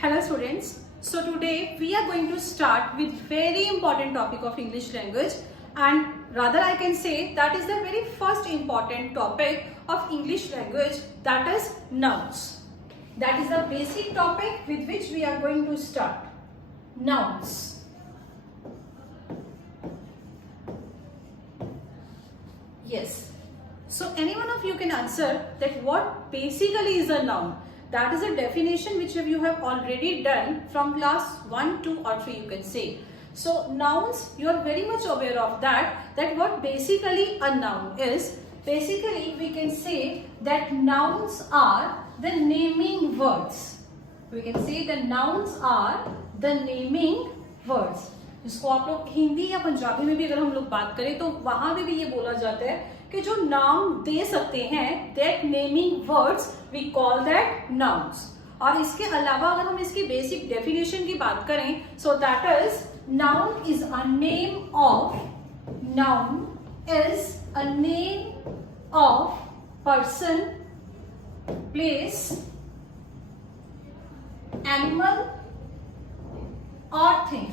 Hello students. So today we are going to start with very important topic of English language, and rather I can say that is the very first important topic of English language, that is nouns. That is the basic topic with which we are going to start. Nouns. Yes. So any one of you can answer that what basically is a noun. That is a definition which you have already done from class 1, 2 or 3 you can say. So nouns, you are very much aware of that what basically a noun is. Basically we can say that nouns are the naming words. We can say the nouns are the naming words. जिसको आप लोग हिंदी या पंजाबी में भी अगर हम लोग बात करें तो वहां भी ये बोला जाता है कि जो नाम दे सकते हैं, that naming words we call that nouns. और इसके अलावा अगर हम इसकी बेसिक डेफिनेशन की बात करें, so that is noun is a name of person, place, animal or thing.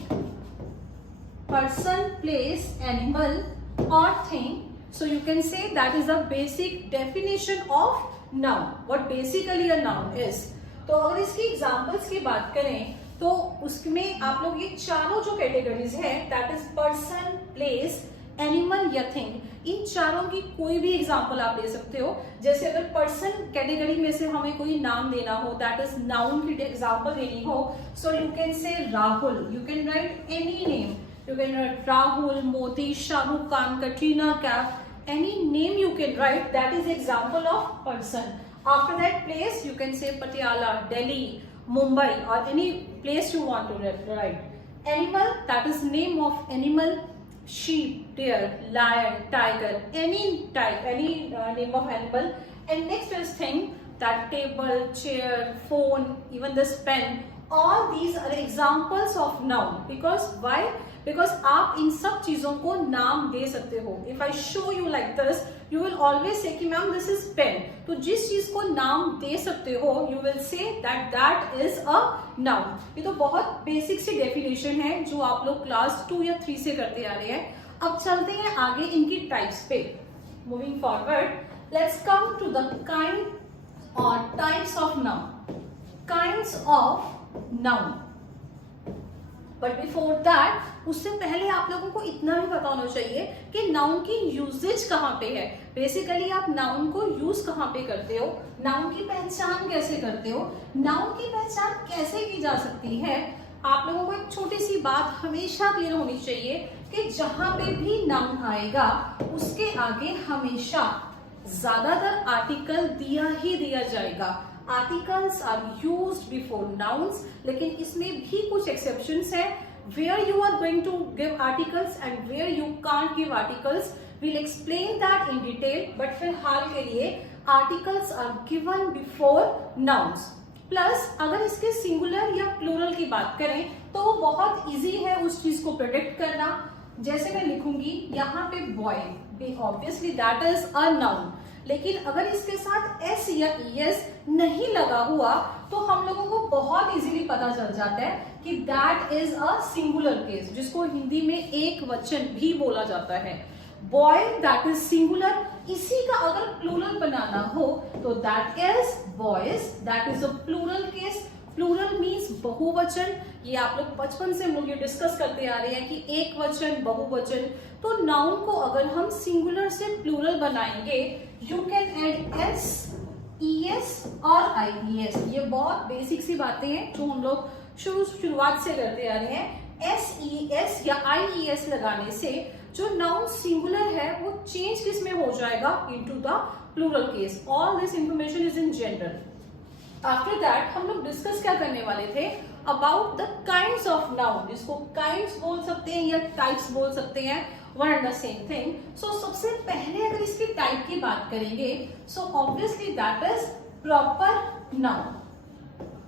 Person, place, animal or thing. So you can say that is the basic definition of noun. What basically a noun is. तो अगर इसकी examples की बात करें तो उसमें आप लोग ये चारों जो कैटेगरीज है, that is person, place, animal या थिंग, इन चारों की कोई भी एग्जांपल आप ले सकते हो. जैसे अगर पर्सन कैटेगरी में से हमें कोई नाम देना हो, दैट इज नाउन की एग्जांपल देनी हो, सो you can say Rahul. You can right any name. You can write Rahul, Modi, Shah Rukh Khan, Katrina Kaif. Any name you can write. That is example of person. After that place, you can say Patiala, Delhi, Mumbai, or any place you want to write. Animal, that is name of animal. Sheep, deer, lion, tiger, any type, any name of animal. And next is thing, that table, chair, phone, even this pen. All these are examples of noun. Because why? Because आप इन सब चीजों को नाम दे सकते हो. If I show you like this, you will always say कि ma'am this is pen. तो जिस चीज को नाम दे सकते हो, you will say that is a noun. ये तो बहुत बेसिक सी डेफिनेशन है जो आप लोग क्लास 2 या 3 से करते आ रहे हैं. अब चलते हैं आगे इनकी टाइप्स पे. Moving forward, let's come to the kind or types of noun. Kinds of noun. But before that, उससे पहले आप लोगों को इतना भी पता होना चाहिए कि नाउन की यूजेज कहाँ पे है. बेसिकली आप नाउन को यूज कहाँ पे करते हो, नाउन की पहचान कैसे करते हो, नाउन की पहचान कैसे की जा सकती है. आप लोगों को एक छोटी सी बात हमेशा क्लियर होनी चाहिए कि जहां पे भी नाउन आएगा उसके आगे हमेशा ज्यादातर आर्टिकल दिया ही दिया जाएगा. Articles are used before nouns, लेकिन इसमें भी कुछ exceptions है. Where you are going to give articles and where you can't give articles, we'll explain that in detail. But फिलहाल के लिए articles are given before nouns. Plus अगर इसके singular या plural की बात करें तो बहुत easy है उस चीज को predict करना. जैसे मैं लिखूंगी यहाँ पे boy, obviously that is a noun. लेकिन अगर इसके साथ s या es नहीं लगा हुआ तो हम लोगों को बहुत इजीली पता चल जाता है कि that is a singular case, जिसको हिंदी में एक वचन भी बोला जाता है. Boy, that is singular. इसी का अगर प्लूरल बनाना हो तो that is boys, that is a plural case. Plural means बहुवचन. ये आप लोग बचपन से हम लोग ये डिस्कस करते आ रहे हैं कि एक वचन, बहुवचन. तो नाउन को अगर हम सिंगुलर से प्लूरल बनाएंगे, you can add S, ES और आईईएस. ये बहुत बेसिक सी बातें हैं जो हम लोग शुरुआत से करते आ रहे हैं. एस, ईएस या आईईएस लगाने से जो नाउन सिंगुलर है वो चेंज किस में हो जाएगा, into the plural case. All this information is in general. After that हम लोग डिस्कस क्या करने वाले थे, about the kinds of noun, जिसको काइंड्स बोल सकते हैं या टाइप्स बोल सकते हैं, one and the same thing. So सबसे पहले अगर इसकी टाइप की बात करेंगे, so obviously that is proper noun.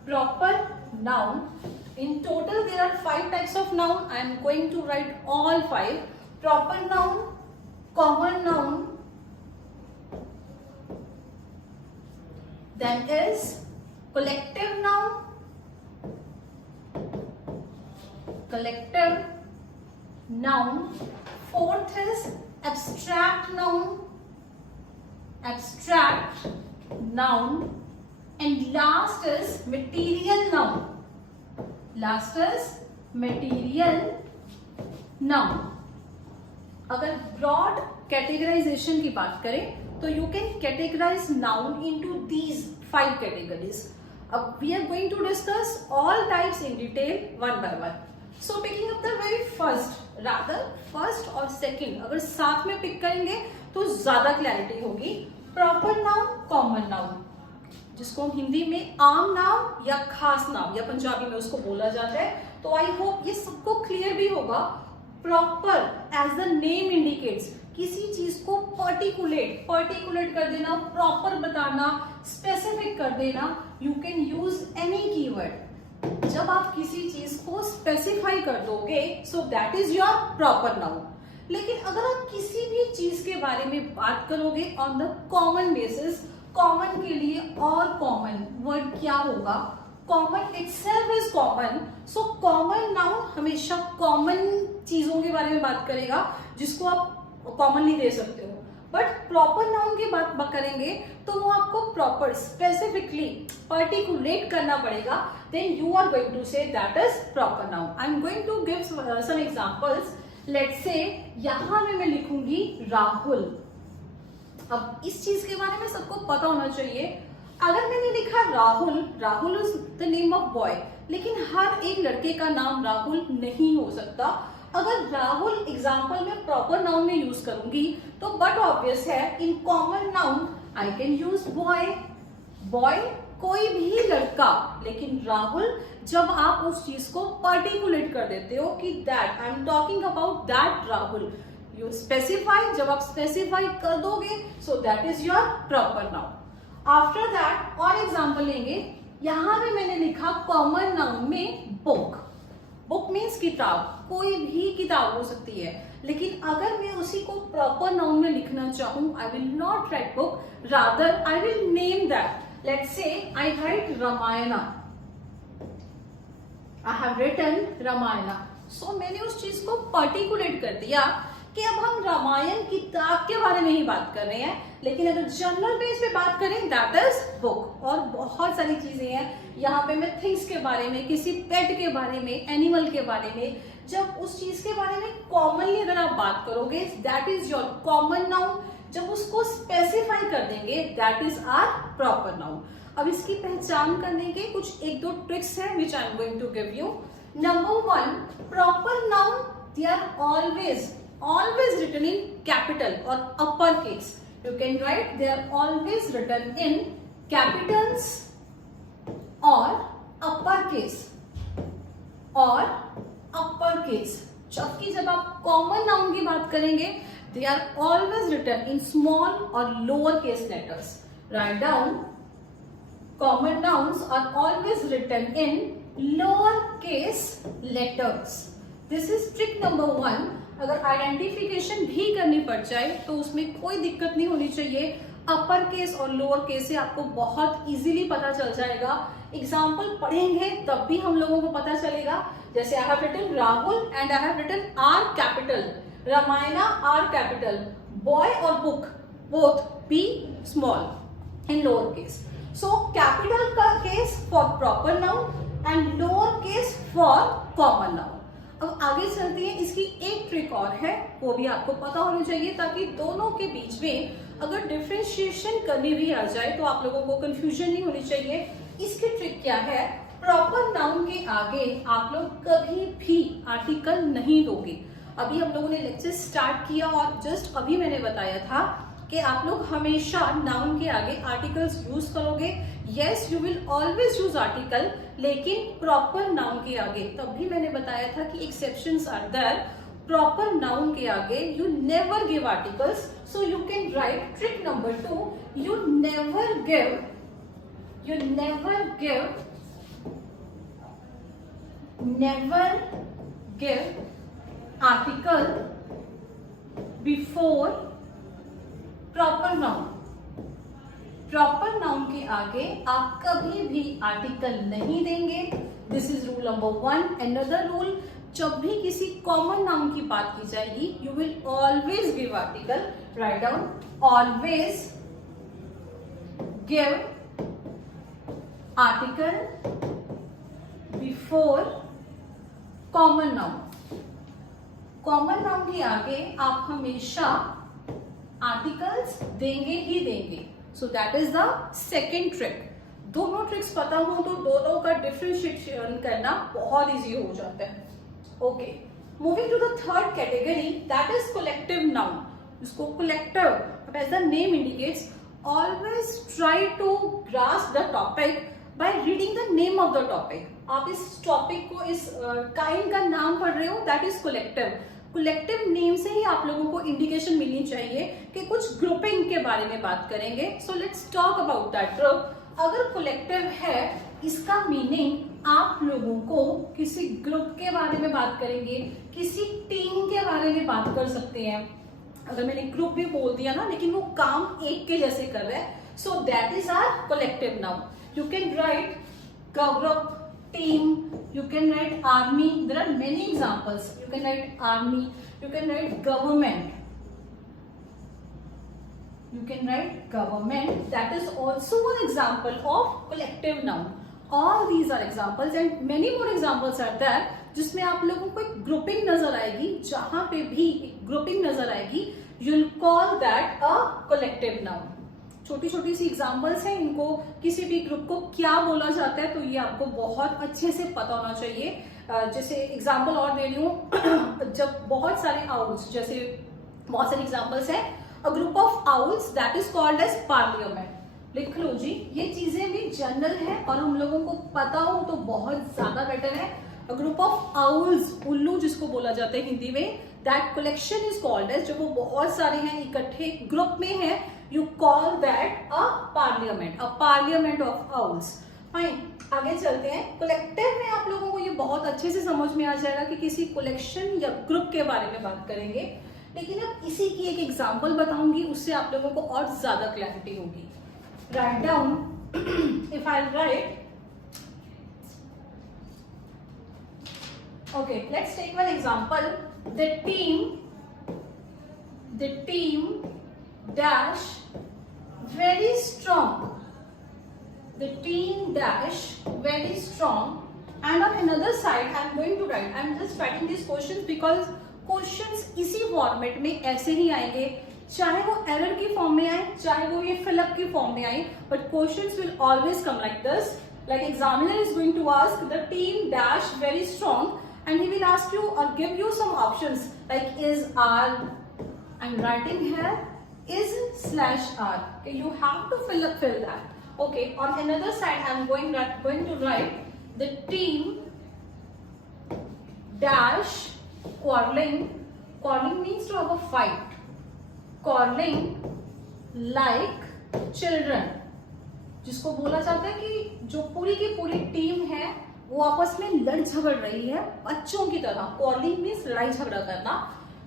Proper noun, in total there are 5 types of noun. I am going to write all 5. Proper noun, common noun, then is collective noun, collective noun. Fourth is abstract noun. Abstract noun. And last is material noun. Last is material noun. अगर broad categorization की बात करें तो you can categorize noun into these 5 categories. अब we are going to discuss all types in detail one by one. So picking up the very first, rather first और second अगर साथ में पिक करेंगे तो ज्यादा क्लैरिटी होगी. प्रॉपर नाउन, कॉमन नाउन, जिसको हम हिंदी में आम नाम या खास नाम या पंजाबी में उसको बोला जाता है. तो आई होप ये सबको क्लियर भी होगा. Proper as the name indicates, किसी चीज को पर्टिकुलेट कर देना, प्रॉपर बताना, स्पेसिफिक कर देना. You can use any keyword. जब आप किसी चीज को स्पेसिफाई कर दोगे सो that is your proper noun. लेकिन अगर आप किसी भी चीज के बारे में बात करोगे on the common basis, common के लिए और कॉमन वर्ड क्या होगा? Common itself is common. So common noun हमेशा कॉमन चीजों के बारे में बात करेगा जिसको आप कॉमनली दे सकते हो. बट प्रॉपर नाउन की बात करेंगे तो वो आपको प्रॉपर स्पेसिफिकली पर्टिकुलेट करना पड़ेगा. Then you are going to say that is proper noun. I am going to give some examples. Let's say यहां में मैं लिखूंगी राहुल. अब इस चीज के बारे में सबको पता होना चाहिए. अगर मैंने लिखा Rahul, Rahul is the name of boy, लेकिन हर एक लड़के का नाम राहुल नहीं हो सकता. अगर राहुल एग्जाम्पल में प्रॉपर नाउन में यूज करूंगी तो बट ऑब्वियस है in common noun I can use boy. Boy कोई भी लड़का, लेकिन राहुल जब आप उस चीज को पर्टिकुलेट कर देते हो कि that I am talking about that Rahul, you specify. जब आप स्पेसिफाई कर दोगे सो that is your proper noun. After that और एग्जाम्पल लेंगे. यहां में मैंने लिखा कॉमन नाउन में बुक. बुक मीन्स किताब, कोई भी किताब हो सकती है. लेकिन अगर मैं उसी को प्रॉपर नाउन में लिखना चाहूं, I will not write book, rather I will name that. Let's say I write Ramayana. I have written Ramayana. So मैंने उस चीज को पर्टिकुलेट कर दिया कि अब हम रामायण किताब के बारे में ही बात कर रहे हैं. लेकिन अगर जनरल बेस पे बात करें दैट इज बुक. और बहुत सारी चीजें हैं यहाँ पे. मैं थिंग्स के बारे में, किसी पेट के बारे में, एनिमल के बारे में, जब उस चीज के बारे में कॉमनली अगर आप बात करोगे that is your common noun. जब उसको स्पेसिफाई कर देंगे that is our proper noun. अब इसकी पहचान करने के कुछ एक दो ट्रिक्स हैं which I am going to give you. Number 1, proper noun they are always written in capital or uppercase. You can write they are always written in capitals or uppercase. जबकि जब आप common noun की बात करेंगे they are always written in small or lower case letters. Write down, common nouns are always written in lower case letters. This is trick number 1. अगर identification भी करनी पड़ जाए तो उसमें कोई दिक्कत नहीं होनी चाहिए. अपर केस और लोअर केस से आपको बहुत इजीली पता चल जाएगा. एग्जाम्पल पढ़ेंगे तब भी हम लोगों को पता चलेगा. जैसे I have written Rahul and I have written R capital, Ramayana R capital, boy और book both be small in lower case. So capital का case for proper noun and lower case for common noun. अब आगे चलते हैं. इसकी एक trick और है, वो भी आपको पता होनी चाहिए ताकि दोनों के बीच में अगर डिफरेंशिएशन करनी भी आ जाए तो आप लोगों को कंफ्यूजन नहीं होनी चाहिए. इसकी ट्रिक क्या है? प्रॉपर नाउन के आगे आप लोग कभी भी आर्टिकल नहीं दोगे. अभी हम लोगों ने लेक्चर स्टार्ट किया और जस्ट अभी मैंने बताया था कि आप लोग हमेशा नाउन के आगे आर्टिकल्स यूज करोगे. Yes, you will always use article, लेकिन प्रॉपर नाउन के आगे. तब भी मैंने बताया था कि exceptions are there. Proper noun के आगे you never give articles. So you can write trick number 2, you never give article before proper noun. Proper noun के आगे आप कभी भी आर्टिकल नहीं देंगे. This is rule number 1. Another rule, जब भी किसी कॉमन नाउन की बात की जाएगी, you will always give article. Write down, always give article before common noun. Common noun के आगे आप हमेशा आर्टिकल्स देंगे ही देंगे. सो that is the second trick. दोनों ट्रिक्स पता हो तो दोनों का डिफरेंशिएशन करना बहुत इजी हो जाता है. Okay, moving to the third category, that is collective noun. इसको collective, as the name indicates, always try to grasp the topic by reading the name of the topic. आप इस टॉपिक को, इस काइंड का नाम पढ़ रहे हो, that is collective. Collective name से ही आप लोगों को इंडिकेशन मिलनी चाहिए कि कुछ ग्रुपिंग के बारे में बात करेंगे. So let's talk about that group. अगर कलेक्टिव है, इसका मीनिंग आप लोगों को किसी ग्रुप के बारे में बात करेंगे, किसी टीम के बारे में बात कर सकते हैं. अगर मैंने ग्रुप भी बोल दिया ना, लेकिन वो काम एक के जैसे कर रहे हैं, so that is our collective noun. You can write group, team, you can write army. There are many examples. You can write army, you can write government, you can write government. That is also an example of collective noun. All these are examples and many more examples are there जिसमें आप लोगों को एक grouping नजर आएगी. जहां पे भी एक ग्रुपिंग नजर आएगी, you'll call that a collective noun. छोटी छोटी सी एग्जाम्पल्स हैं, इनको किसी भी ग्रुप को क्या बोला जाता है तो ये आपको बहुत अच्छे से पता होना चाहिए. जैसे एग्जाम्पल और दे रही हूँ, जब बहुत सारे आउल्स, जैसे बहुत सारे एग्जाम्पल्स हैं, a group of owls that is called as parliament. लिख लो जी, ये चीजें भी जनरल है और हम लोगों को पता हो तो बहुत ज्यादा बेटर है. अ ग्रुप ऑफ आउल्स, उल्लू जिसको बोला जाता है हिंदी में, that collection is called as, जब वो बहुत सारे हैं, इकट्ठे ग्रुप में है, you call that a parliament of owls. Fine, आगे चलते हैं. कलेक्टिव में आप लोगों को ये बहुत अच्छे से समझ में आ जाएगा कि किसी कलेक्शन या ग्रुप के बारे में बात करेंगे. लेकिन अब इसी की एक एग्जांपल बताऊंगी, उससे आप लोगों को और ज्यादा क्लैरिटी होगी. Write down, if I write, okay, let's take one example. the team dash very strong. The team dash very strong. And on another side, I am going to write. I am just writing these questions because questions इसी format में ऐसे ही आएंगे, चाहे वो error की form में आए, चाहे वो ये फिलअप की फॉर्म में आए, but questions will always come like this. Like examiner is going to ask the team dash very strong, and he will ask you or give you some options like is, are. I'm writing here is /are. Okay, you have to fill that. Okay, on another side, I'm going to write the team dash quarreling. Quarreling means to have a fight. Quarreling like children. जिसको बोला जाता है कि जो पूरी की पूरी team है वो आपस में लड़ झगड़ रही है बच्चों की तरह. Quarreling means लड़ाई झगड़ा करना.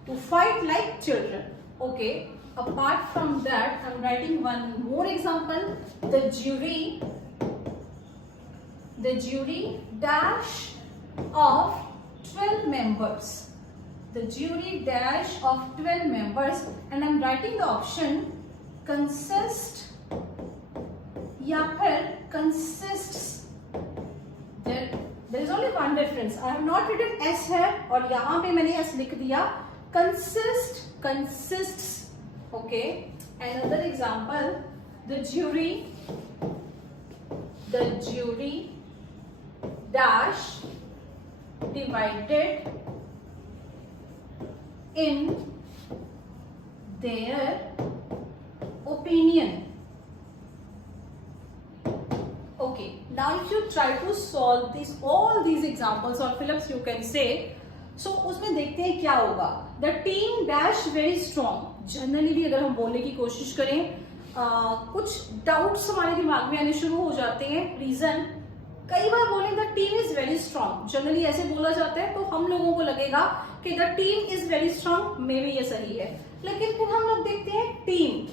To fight like children. Okay. Apart from that, I'm writing one more example. The jury dash of 12 members. The jury dash of 12 members, and I'm writing the option consist या फिर consists. There is only one difference. I have not written S here और यहाँ पे मैंने S लिख दिया. Consist, consists. Okay. Another example. The jury dash divided in their opinion. Okay, now if you try to solve all these examples or fill-ups you can say, so उसमें देखते हैं क्या होगा. The team dash very strong. Generally भी अगर हम बोलने की कोशिश करें, कुछ डाउट्स हमारे दिमाग में आने शुरू हो जाते हैं. रीजन, कई बार बोलें the team is very strong, generally ऐसे बोला जाता है तो हम लोगों को लगेगा कि the team is very strong, may be ये सही है. लेकिन फिर हम लोग देखते हैं टीम,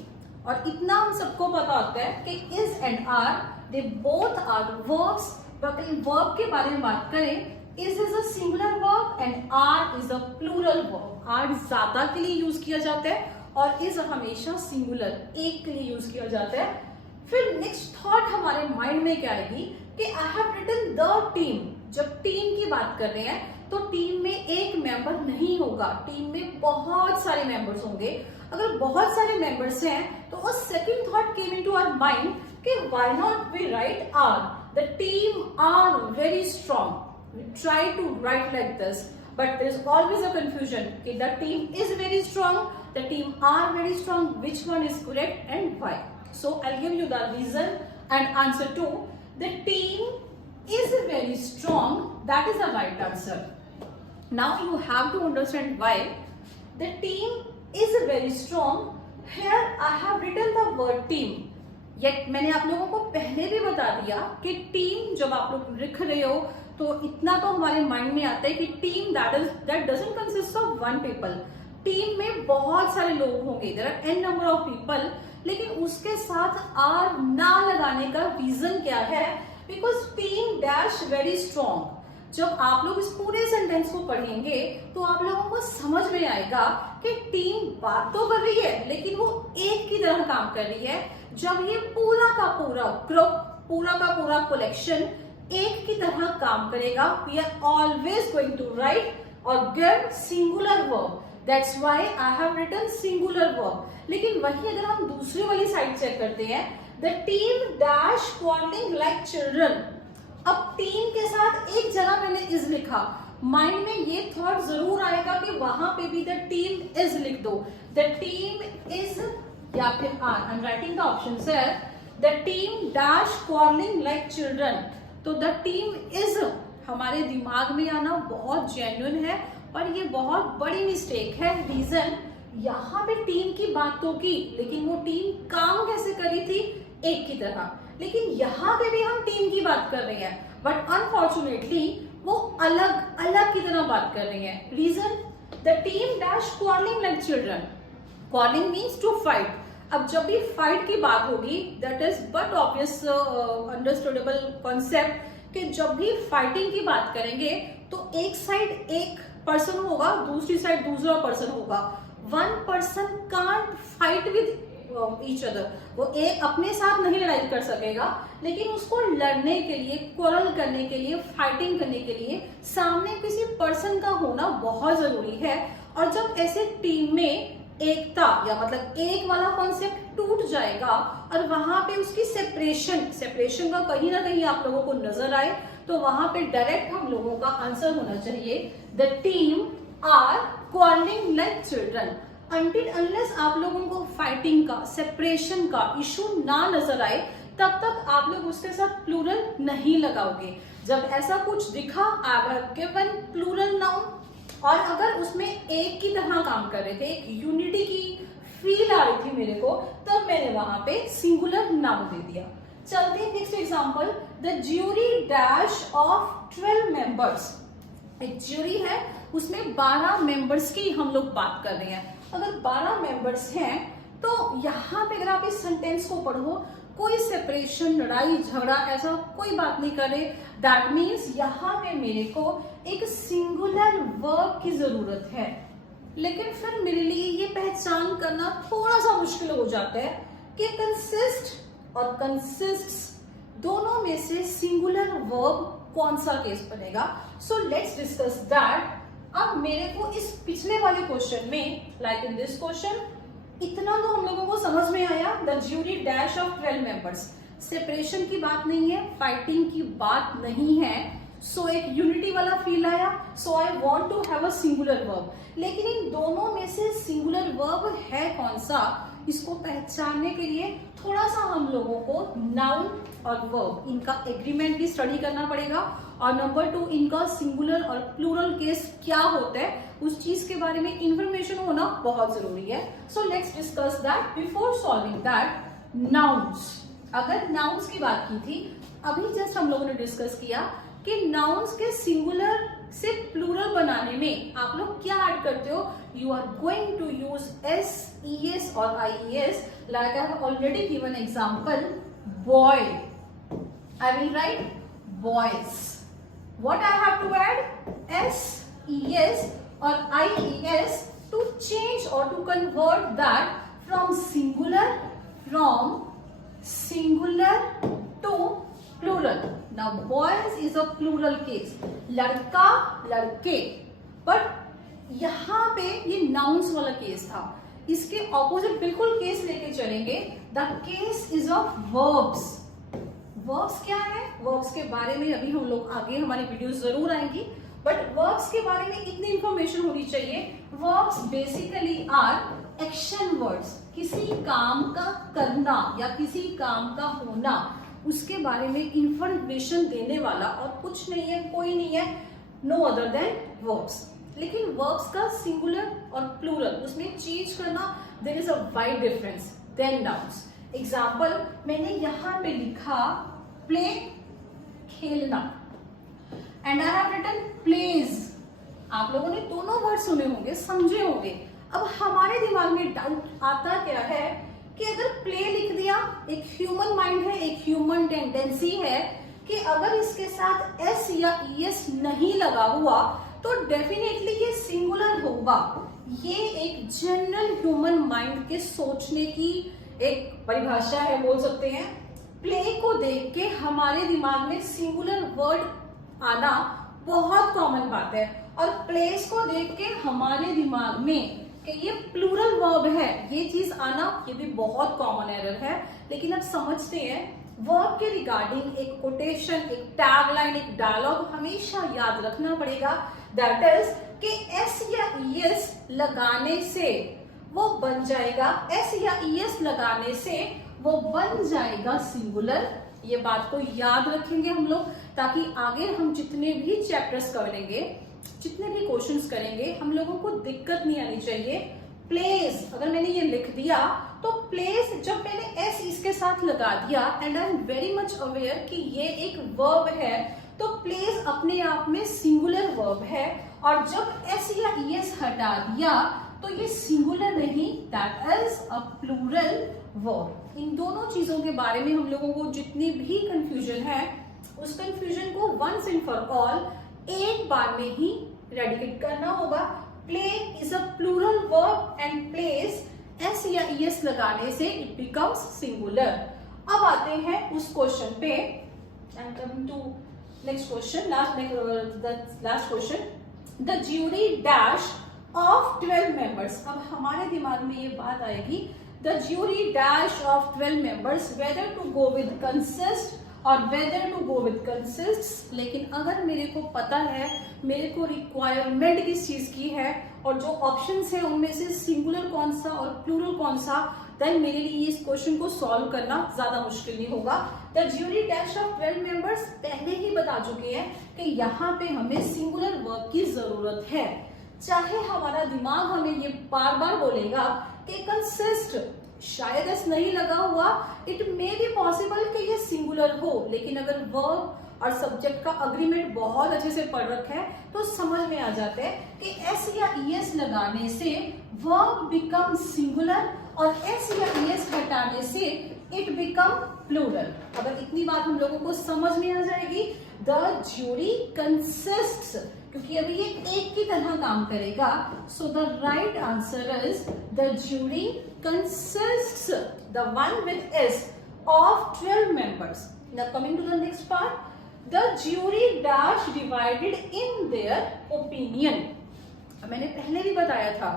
और इतना हम सबको पता होता है कि is and are they both are verbs. अगर वर्ब के बारे में बात करें is a singular verb and are is a plural verb. are ज्यादा के लिए यूज किया जाता है और is हमेशा सिंगुलर एक के लिए यूज किया जाता है. फिर नेक्स्ट थॉट हमारे माइंड में क्या आएगी कि I have written the team. जब टीम की बात कर रहे हैं तो टीम में एक मेंबर नहीं होगा, टीम में बहुत सारे मेंबर्स होंगे. अगर बहुत सारे मेंबर्स हैं तो second thought came into our mind कि why not we write are. The team are very strong. We try to write like this, but there is always a confusion. Okay, the team is very strong, the team are very strong. Which one is correct and why? So I'll give you the reason and answer to. The team is very strong. That is the right answer. Now you have to understand why. The team is very strong. Here I have written the word team. Yet मैंने आप लोगों को पहले भी बता दिया कि team जब आप लोग लिख रहे हो तो इतना तो हमारे माइंड में आता है कि team that doesn't consist of one people. Team में बहुत सारे लोग होंगे, there are n number of people. लेकिन उसके साथ आर ना लगाने का रीजन क्या है? Because team dash very strong. जब आप लोग इस पूरे सेंटेंस को पढ़ेंगे तो आप लोगों को समझ में आएगा कि टीम बात तो कर रही है लेकिन वो एक की तरह काम कर रही है. जब ये पूरा का पूरा ग्रुप, पूरा का पूरा कलेक्शन एक की तरह काम करेगा, we are always going to write और give singular verb. That's why I have written singular verb. लेकिन वही अगर हम दूसरी वाली साइड चेक करते हैं, the team dash quarrelling like children. अब टीम के साथ एक जगह मैंने इज लिखा, माइंड में ये थॉट जरूर आएगा कि वहां पे भी द टीम इज लिख दो. द टीम इज या फिर are. I am writing the option है the team dash quarrelling like children. तो द टीम इज हमारे दिमाग में आना बहुत जेन्युइन है और ये बहुत बड़ी मिस्टेक है. रीजन, यहाँ पे टीम की बात तो की लेकिन वो टीम काम कैसे करी थी? एक की तरह. लेकिन यहाँ पे भी हम टीम की बात कर रहे हैं बट अनफॉर्चुनेटली वो अलग अलग की तरह बात कर रहे हैं. Reason, the team dash quarrelling like children. Quarrelling means to fight. अब जब भी फाइट की बात होगी, that is but obvious understandable concept कि जब भी फाइटिंग की बात करेंगे तो एक साइड एक पर्सन होगा, दूसरी साइड दूसरा पर्सन होगा. One person can't fight with each other. वो एक अपने साथ नहीं लड़ाई कर सकेगा लेकिन उसको लड़ने के लिए, क्वारल करने के लिए, फाइटिंग करने के लिए सामने किसी पर्सन का होना बहुत जरूरी है. और जब ऐसे टीम में एकता या मतलब एक वाला कॉन्सेप्ट टूट जाएगा और वहां पे उसकी सेपरेशन का कहीं ना कहीं आप लोगों को नजर आए तो वहां पे डायरेक्ट हम लोगों का आंसर होना चाहिए the team are quarrelling like children. Until unless आप लोगों को फाइटिंग का, सेपरेशन का इशू ना नजर आए तब तक आप लोग उसके साथ प्लूरल नहीं लगाओगे. जब ऐसा कुछ दिखा, I have given plural noun और अगर उसमें एक की तरह काम कर रहे थे, एक यूनिटी की फील आ रही थी मेरे को, तब मैंने वहां पे सिंगुलर नाउन दे दिया. चलते हैं next example. The jury dash of 12 members. एक ज्यूरी है, उसमें 12 मेंबर्स की हम लोग बात कर रहे हैं. अगर 12 मेंबर्स हैं तो यहाँ पे अगर आप इस सेंटेंस को पढ़ो, कोई सेपरेशन, लड़ाई झगड़ा ऐसा कोई बात नहीं करे. दैट मीन्स यहाँ पे मेरे को एक सिंगुलर वर्ब की जरूरत है. लेकिन फिर मेरे लिए ये पहचान करना थोड़ा सा मुश्किल हो जाता है कि कंसिस्ट और कंसिस्ट्स दोनों में से सिंगुलर वर्ब कौन सा केस बनेगा. So let's discuss that. अब मेरे को इस पिछले वाले क्वेश्चन में, लाइक इन दिस क्वेश्चन, इतना तो हम लोगों को समझ में आया. The jury dash of 12 members. Separation की बात नहीं है, फाइटिंग की बात नहीं है. सो एक यूनिटी वाला फील आया. So I want to have a singular verb. लेकिन इन दोनों में से सिंगुलर वर्ब है कौन सा, इसको पहचानने के लिए थोड़ा सा हम लोगों को नाउन और वर्ब इनका एग्रीमेंट भी स्टडी करना पड़ेगा. और नंबर 2, इनका सिंगुलर और प्लूरल केस क्या होता है उस चीज के बारे में इंफॉर्मेशन होना बहुत जरूरी है. So let's discuss that. Before solving that, nouns. अगर नाउन्स की बात की थी, अभी जस्ट हम लोगों ने डिस्कस किया कि नाउन्स के सिंगुलर से प्लूरल बनाने में आप लोग क्या ऐड करते हो. You are going to use S, E S और I S. Like I have already given example, boy. I will write boys. what I have to add SES or IES to change or to convert that from singular to plural. Now boys is a plural case, लड़का लड़के, but यहाँ पे ये nouns वाला case था. इसके opposite बिल्कुल case लेके चलेंगे. The case is of verbs. Verbs क्या है? वर्ब्स के बारे में अभी हम लोग आगे हमारी वीडियो जरूर आएंगी, बट वर्ब्स के बारे में इतनी इंफॉर्मेशन होनी चाहिए. Verbs basically are action words. किसी काम का करना या किसी काम का होना, उसके बारे में इंफॉर्मेशन देने वाला और कुछ नहीं है, कोई नहीं है, नो अदर देन वर्ब्स. लेकिन वर्ब्स का सिंगुलर और प्लूरल, उसमें चेंज करना, there is a wide difference than nouns. Example मैंने यहां पे लिखा प्ले, खेलना, and I have written plays. आप लोगों ने दोनों वर्ड सुने होंगे, समझे होंगे. अब हमारे दिमाग में डाउट आता क्या है कि अगर प्ले लिख दिया, एक ह्यूमन माइंड है, एक ह्यूमन टेंडेंसी है कि अगर इसके साथ एस या ईएस नहीं लगा हुआ तो डेफिनेटली ये सिंगुलर होगा. ये एक जनरल ह्यूमन माइंड के सोचने की एक परिभाषा है, बोल सकते हैं. प्ले को देख के हमारे दिमाग में सिंगुलर वर्ड आना बहुत कॉमन बात है, और प्लेस को देख के हमारे दिमाग में कि ये प्लूरल वर्ब है, ये चीज आना, ये भी बहुत कॉमन एरर है. लेकिन अब समझते हैं वर्ब के रिगार्डिंग एक कोटेशन, एक टैगलाइन, एक डायलॉग हमेशा याद रखना पड़ेगा. दैट इज कि एस या ईएस लगाने से वो बन जाएगा, एस या ईएस लगाने से वो बन जाएगा सिंगुलर. ये बात को याद रखेंगे हम लोग, ताकि आगे हम जितने भी चैप्टर्स करेंगे, जितने भी क्वेश्चंस करेंगे, हम लोगों को दिक्कत नहीं आनी चाहिए. प्लेस अगर मैंने ये लिख दिया तो प्लेस जब मैंने एस इसके साथ लगा दिया, and I am very much aware कि ये एक वर्ब है, तो प्लेस अपने आप में सिंगुलर वर्ब है. और जब एस या ईएस हटा दिया तो ये सिंगुलर नहीं, that is a plural verb. इन दोनों चीजों के बारे में हम लोगों को जितनी भी कंफ्यूजन है, उस कंफ्यूजन को वंस एंड फॉर ऑल एक बार में ही रेडिकेट करना होगा. Play is a plural verb and place S या ईएस लगाने से इट बिकम्स सिंगुलर. अब आते हैं उस क्वेश्चन पे. I am coming to next question, last question. The jury dash of 12 members. अब हमारे दिमाग में ये बात आएगी, the jury dash of 12 members, whether to go with consist और whether to go with consist. लेकिन अगर मेरे को पता है, मेरे को रिक्वायरमेंट किस चीज की है, और जो ऑप्शंस है उनमें से सिंगुलर कौन सा और प्लूरल कौन सा, देन मेरे लिए इस क्वेश्चन को सॉल्व करना ज्यादा मुश्किल नहीं होगा. The jury dash of 12 members पहले ही बता चुके हैं कि यहाँ पे हमें सिंगुलर वर्ब की जरूरत है. चाहे हमारा दिमाग हमें ये बार बार बोलेगा कि कंसिस्ट, शायद एस नहीं लगा हुआ, इट मे बी पॉसिबल कि ये सिंगुलर हो, लेकिन अगर वर्ब और सब्जेक्ट का अग्रीमेंट बहुत अच्छे से पढ़ रखा है तो समझ में आ जाता है कि एस या ईएस लगाने से वर्ब बिकम सिंगुलर और एस या ईएस हटाने से इट बिकम प्लूरल. अगर इतनी बात हम लोगों को समझ में आ जाएगी, द ज्यूरी कंसिस्ट्स, क्योंकि अभी ये एक की तरह काम करेगा. So the right answer is the jury consists, the one with S, of 12 members. Now coming to the next part, the jury dash divided in their opinion. मैंने पहले भी बताया था,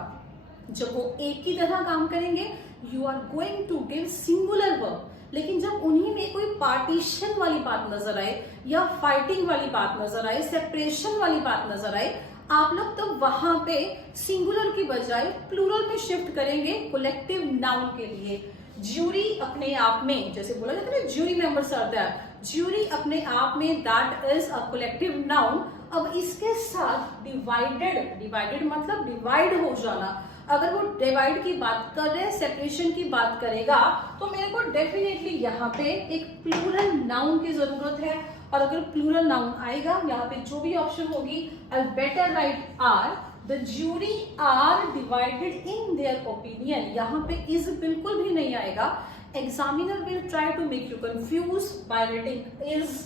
जब वो एक की तरह काम करेंगे, you are going to give singular verb. लेकिन जब उन्हीं में कोई पार्टीशन वाली बात नजर आए, या फाइटिंग वाली बात नजर आए, सेपरेशन वाली बात नजर आए, आप लोग तो वहां पे सिंगुलर की बजाय प्लूरल में शिफ्ट करेंगे कोलेक्टिव नाउन के लिए. ज्यूरी अपने आप में, जैसे बोला जाता है ना, jury members are there, jury अपने आप में that is a collective noun. अब इसके साथ डिवाइडेड, डिवाइडेड मतलब डिवाइड हो जाना. अगर वो डिवाइड की बात कर रहे हैं, सेपरेशन की बात करेगा, तो मेरे को डेफिनेटली यहाँ पे एक प्लूरल नाउन की जरूरत है. और अगर प्लूरल नाउन आएगा, यहाँ पे जो भी ऑप्शन होगी, I better write are. The jury are divided in their opinion. यहाँ पे इज बिल्कुल भी नहीं आएगा. Examiner will try to make you confuse by writing is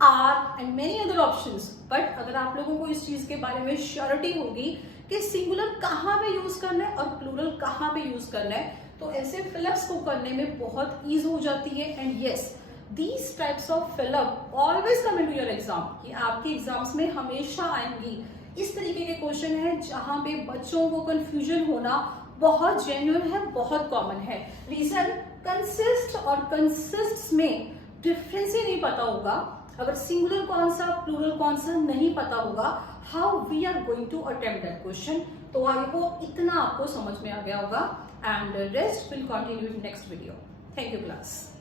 are and many other options. But अगर आप लोगों को इस चीज के बारे में श्योरिटी होगी कि सिंगुलर कहाँ पे यूज करना है और प्लूरल कहाँ पे यूज करना है, तो ऐसे फिलअप्स को करने में बहुत ईज हो जाती है। And yes, these types of fill up always come into your exam. ये आपके एग्जाम्स में हमेशा आएंगी। इस तरीके के क्वेश्चन है जहां पे बच्चों को कंफ्यूजन होना बहुत जेन्युइन है, बहुत कॉमन है। रीजन, कंसिस्ट और कंसिस्ट में डिफरेंस ही नहीं पता होगा। अगर सिंगुलर कौन सा, प्लूरल कौन सा नहीं पता होगा, how we are going to attempt that question. तो आई होप इतना आपको समझ में आ गया होगा, and rest will continue in next video. Thank you class.